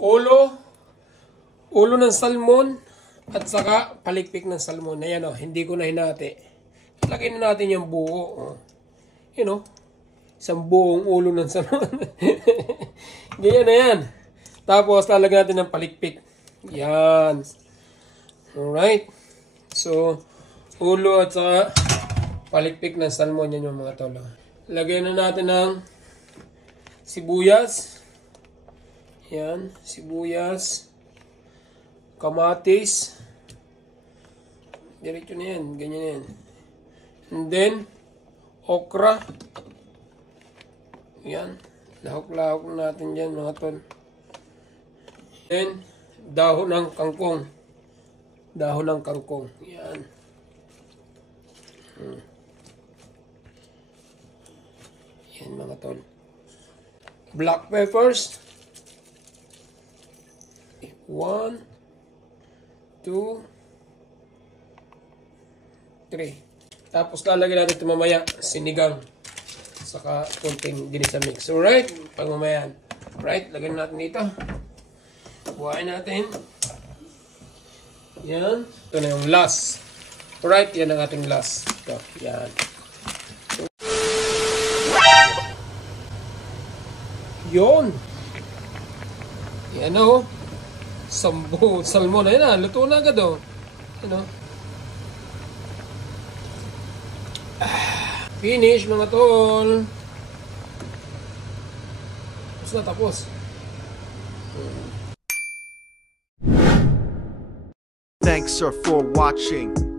Ulo, ulo ng salmon at saka palikpik ng salmon. Ayan o, hindi ko na hinati. Lagay na natin yung buo. Oh. Yun o, isang buong ulo ng salmon. Ganyan na yan. Tapos lalagyan natin ng palikpik. Yan. Alright. So, ulo at saka palikpik ng salmon. Yan yung mga tolo. Lagyan na natin ng sibuyas. Yan. Sibuyas. Kamatis. Diretso na yan. Ganyan yan. And then, okra. Yan. Lahok-lahok natin dyan mga tol. Then, dahon ng kangkong. Dahon ng kangkong. Yan. Yan mga tol. Black peppers. 1, 2, 3. Tapos lalagyan natin ito mamaya, sinigang. Saka kunting ginisa mix. Alright, pagmamayan. Alright, lagyan natin dito. Buhayin natin. Yan. Ito na yung last. Alright, yan ang ating last. Ito, yan. Yun. Yan o. Sambo, salmon na yan. Luto na agad o. Ano? Finish mga tol. Tapos na tapos. Thanks for watching.